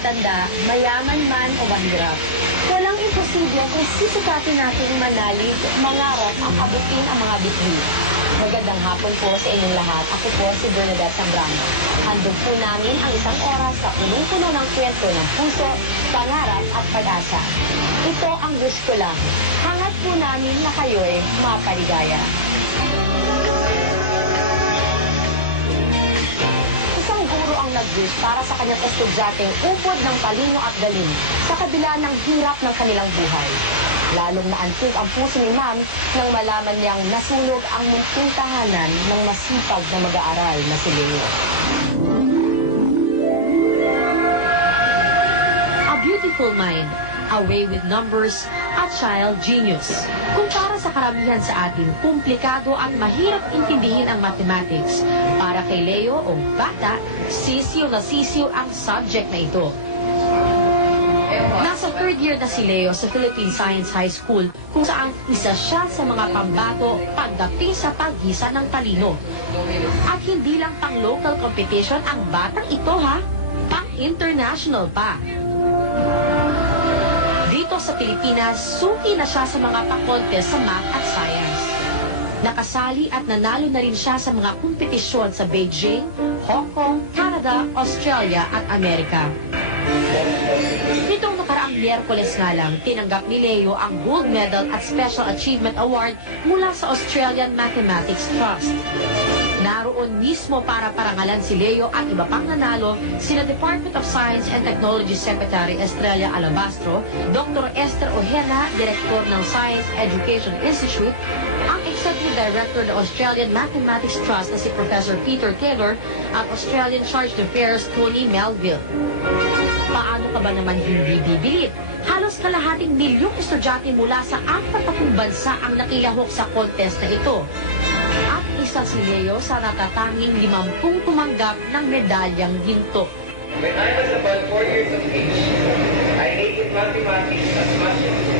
matanda, mayaman man o mahirap. Walang imposible kung sisikatin nating manalig, mangarap ang abutin ang mga bituin. Magandang hapon po sa inyong lahat. Ako po si Bernadette Zambrano. Handog po namin ang isang oras sa punong-puno ng kwento ng puso, pangarap at pag-asa. Ito ang wish ko lang. Hangat po namin na kayo'y mapaligaya. Isang guro ang nag-wish para sa kanyang estudyanteng upod ng talino at galing sa kabila ng hirap ng kanilang buhay. Lalong naantig ang puso ni Ma'am nang malaman niyang nasunog ang munting tahanan ng masipag na mag-aaral na si Leo. A beautiful mind, a way with numbers, at child genius. Kung para sa karamihan sa atin, komplikado at mahirap intindihin ang mathematics, para kay Leo o bata, sisiw na sisiw ang subject na ito. Nasa third year na si Leo sa Philippine Science High School kung saan isa siya sa mga pambato pagdating sa paghisa ng talino. At hindi lang pang local competition ang batang ito pang international pa. Dito sa Pilipinas, suki na siya sa mga pa-contest sa math at science. Nakasali at nanalo na rin siya sa mga kompetisyon sa Beijing, Hong Kong, Canada, Australia at Amerika. Nitong nakaraang Miyerkules nga lang, tinanggap ni Leo ang Gold Medal at Special Achievement Award mula sa Australian Mathematics Trust. Naroon mismo para parangalan si Leo at iba pang nanalo sina Department of Science and Technology Secretary Estrella Alabastro, Dr. Esther Ojeda, Director ng Science Education Institute, ang Executive Director ng Australian Mathematics Trust na si Professor Peter Taylor at Australian Chargé d'Affaires Tony Melville. Paano ka ba naman hindi bibilib? Halos kalahating milyong estudyante mula sa 40 bansa ang nakilahok sa contest na ito. At isa si Leo sa natatanging 50 tumanggap ng medalyang ginto. When I was about 4 years of age, I hated mathematics as much as